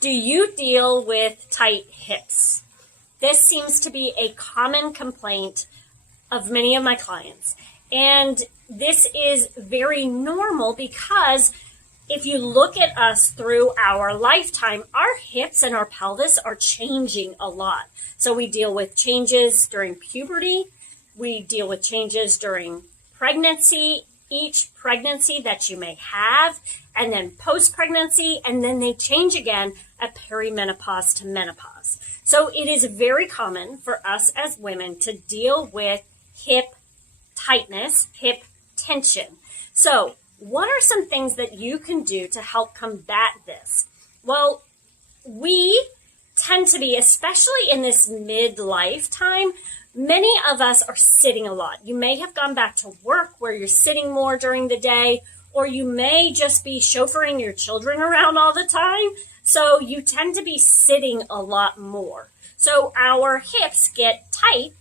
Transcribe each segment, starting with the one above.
Do you deal with tight hips? This seems to be a common complaint of many of my clients. And this is very normal because if you look at us through our lifetime, our hips and our pelvis are changing a lot. So we deal with changes during puberty. We deal with changes during pregnancy, each pregnancy that you may have, and then post-pregnancy, and then they change again at perimenopause to menopause. So it is very common for us as women to deal with hip tightness, hip tension. So what are some things that you can do to help combat this? Well, we tend to be, especially in this midlife time, many of us are sitting a lot. You may have gone back to work where you're sitting more during the day, or you may just be chauffeuring your children around all the time. So you tend to be sitting a lot more. So our hips get tight,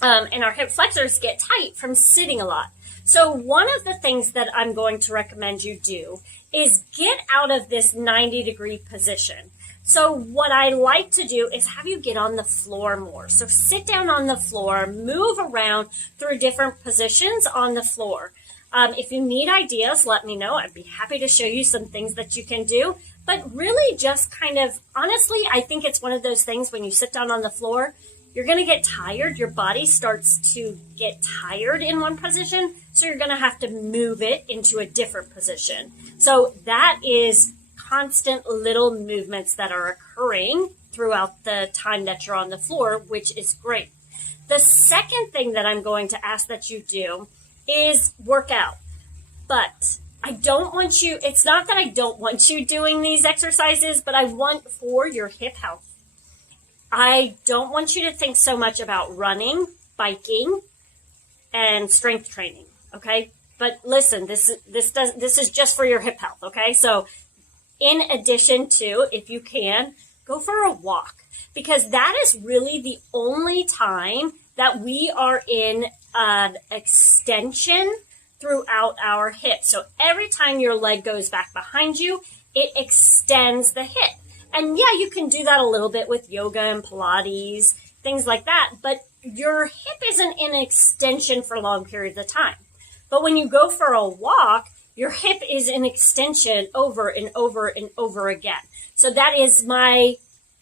and our hip flexors get tight from sitting a lot. So one of the things that I'm going to recommend you do is get out of this 90-degree position. So what I like to do is have you get on the floor more. So sit down on the floor, move around through different positions on the floor. If you need ideas, let me know. I'd be happy to show you some things that you can do. But really just kind of, honestly, I think it's one of those things when you sit down on the floor, you're going to get tired. Your body starts to get tired in one position. So you're going to have to move it into a different position. So that is constant little movements that are occurring throughout the time that you're on the floor, which is great. The second thing that I'm going to ask that you do is work out. But I don't want you, it's not that I don't want you doing these exercises, but I want for your hip health. I don't want you to think so much about running, biking, and strength training, okay? But listen, this is just for your hip health, okay? So in addition to, if you can, go for a walk, because that is really the only time that we are in an extension throughout our hip. So every time your leg goes back behind you, it extends the hip. And yeah, you can do that a little bit with yoga and Pilates, things like that, but your hip isn't in extension for long periods of time. But when you go for a walk, your hip is in extension over and over and over again. So that is my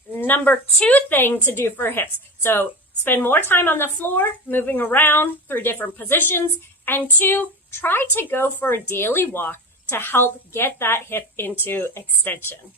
number 2 thing to do for hips. So spend more time on the floor, moving around through different positions. And 2, try to go for a daily walk to help get that hip into extension.